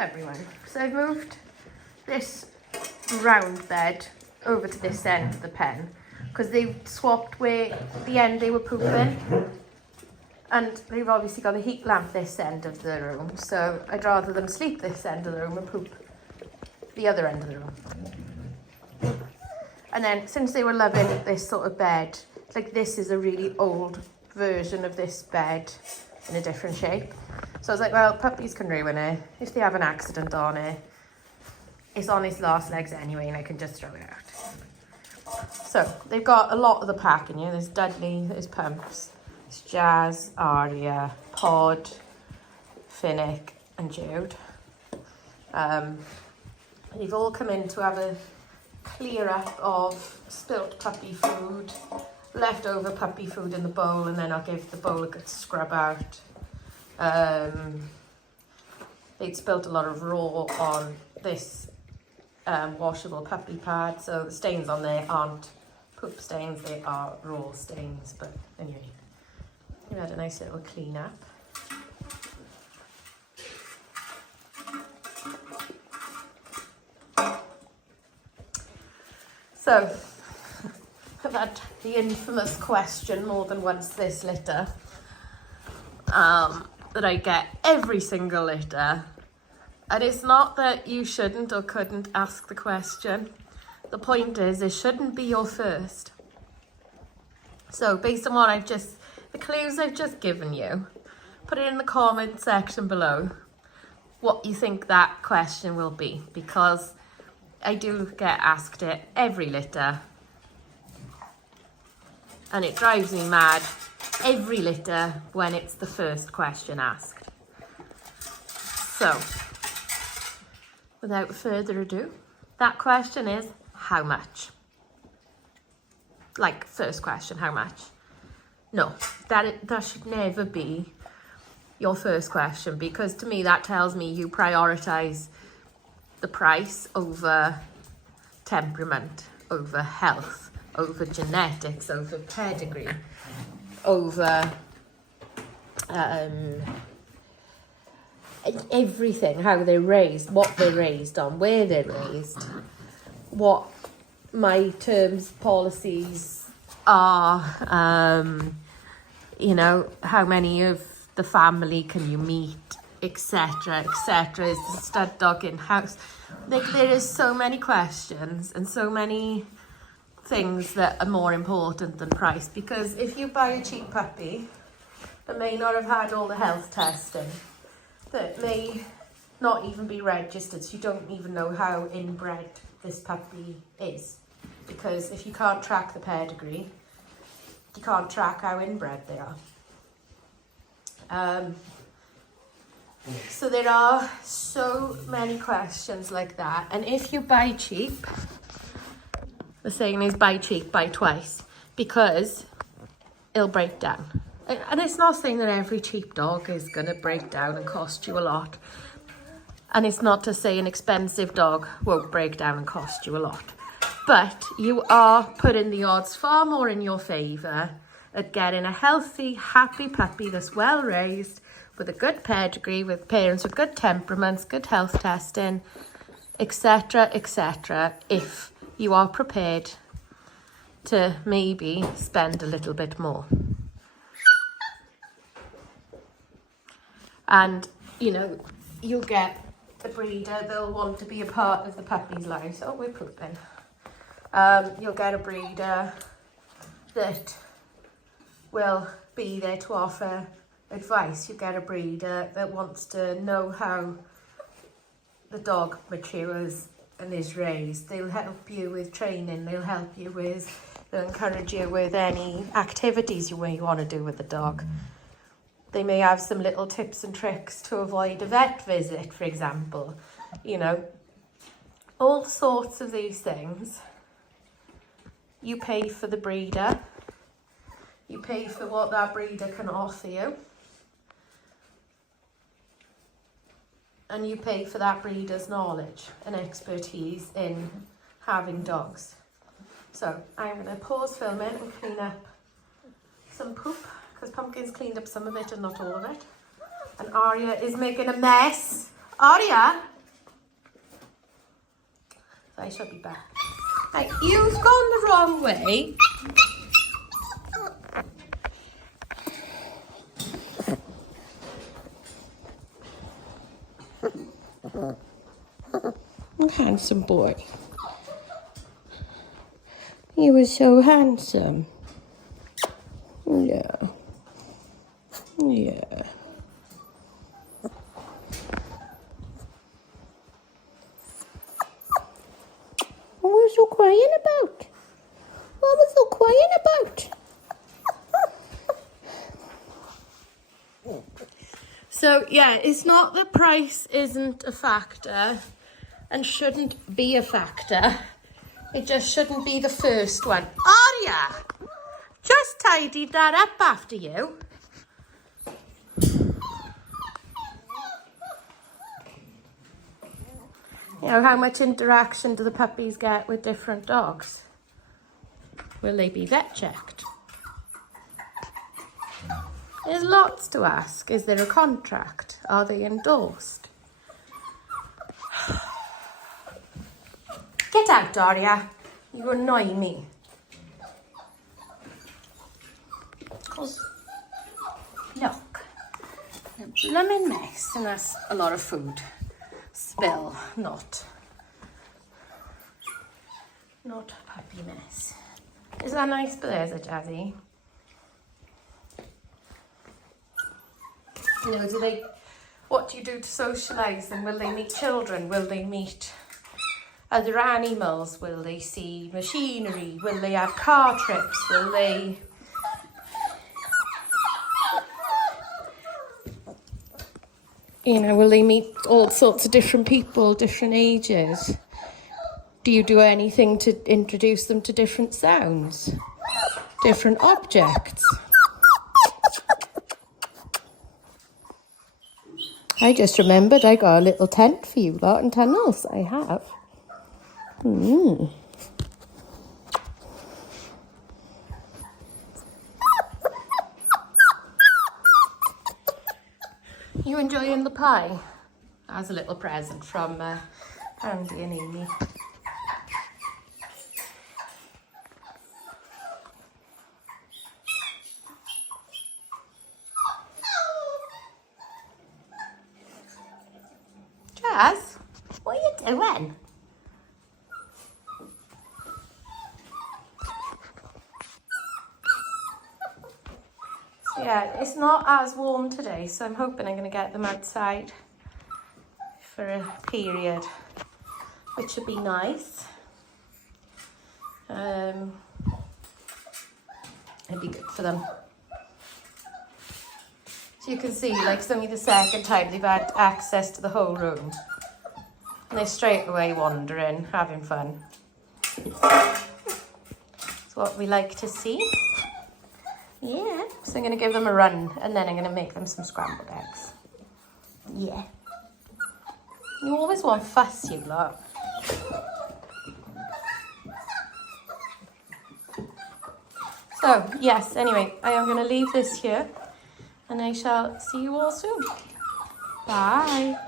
everyone. So I've moved this round bed over to this end of the pen because they've swapped where the end they were pooping, and they've obviously got a heat lamp this end of the room, so I'd rather them sleep this end of the room and poop the other end of the room. And then since they were loving this sort of bed, like this is a really old version of this bed in a different shape. So I was like, well, puppies can ruin it. If they have an accident on it, it's on its last legs anyway, and I can just throw it out. So they've got a lot of the pack in here. There's Dudley, there's Pumps, there's Jazz, Aria, Pod, Finnick, and Jude. They've all come in to have a clear up of spilt puppy food, leftover puppy food in the bowl, and then I'll give the bowl a good scrub out. They'd spilt a lot of raw on this washable puppy pad, so the stains on there aren't poop stains, they are raw stains. But anyway, we had a nice little clean up. So I've had the infamous question more than once this litter, that I get every single litter, and it's not that you shouldn't or couldn't ask the question. The point is, it shouldn't be your first. So based on what the clues I've just given you, put it in the comment section below what you think that question will be, because I do get asked it every litter, and it drives me mad every litter when it's the first question asked. So, without further ado, that question is, how much? Like, first question, how much? No, that should never be your first question, because to me that tells me you prioritise the price over temperament, over health, over genetics, over pedigree, over everything, how they're raised, what they're raised on, where they're raised, what my terms policies are, you know, how many of the family can you meet, etc, etc. Is the stud dog in house? Like, there is so many questions and so many things that are more important than price, because if you buy a cheap puppy that may not have had all the health testing, that may not even be registered, so you don't even know how inbred this puppy is, because if you can't track the pedigree, you can't track how inbred they are. So there are so many questions like that, and if you buy cheap, the saying is buy cheap, buy twice, because it'll break down. And it's not saying that every cheap dog is going to break down and cost you a lot. And it's not to say an expensive dog won't break down and cost you a lot. But you are putting the odds far more in your favour at getting a healthy, happy puppy that's well raised, with a good pedigree, with parents with good temperaments, good health testing, etc, etc, if you are prepared to maybe spend a little bit more. And, you know, you'll get a breeder, they'll want to be a part of the puppy's life. Oh, we're pooping. You'll get a breeder that will be there to offer advice. You get a breeder that wants to know how the dog matures and is raised. They'll help you with training, they'll encourage you with any activities you may want to do with the dog. They may have some little tips and tricks to avoid a vet visit, for example. You know, all sorts of these things. You pay for the breeder. You pay for what that breeder can offer you. And you pay for that breeder's knowledge and expertise in having dogs. So I'm going to pause filming and clean up some poop, because Pumpkin's cleaned up some of it and not all of it. And Aria is making a mess Aria. I shall be back. Right, you've gone the wrong way. Handsome boy. You were so handsome. Yeah. Yeah. What was you crying about? What was you crying about? So, yeah, it's not that price isn't a factor and shouldn't be a factor. It just shouldn't be the first one. Aria! Just tidied that up after you. You know, how much interaction do the puppies get with different dogs? Will they be vet checked? There's lots to ask. Is there a contract? Are they endorsed? Get out, Daria. You annoy me. Look, a blooming mess, and that's a lot of food. Spill, not puppy mess. Is that nice blazer, Jazzy? You know, what do you do to socialise them? Will they meet children? Will they meet other animals? Will they see machinery? Will they have car trips? Will they... You know, will they meet all sorts of different people, different ages? Do you do anything to introduce them to different sounds? Different objects? I just remembered I got a little tent for you lot in Tunnels. I have. You enjoying the pie? As a little present from Andy and Amy. Jazz, what are you doing? So yeah, it's not as warm today, so I'm hoping I'm going to get them outside for a period, which would be nice. It'd be good for them. So you can see, like, it's only the second time they've had access to the whole room. And they're straight away wandering, having fun. It's what we like to see. Yeah, so I'm going to give them a run and then I'm going to make them some scrambled eggs. Yeah. You always want fuss, you lot. So, yes, anyway, I am going to leave this here and I shall see you all soon. Bye.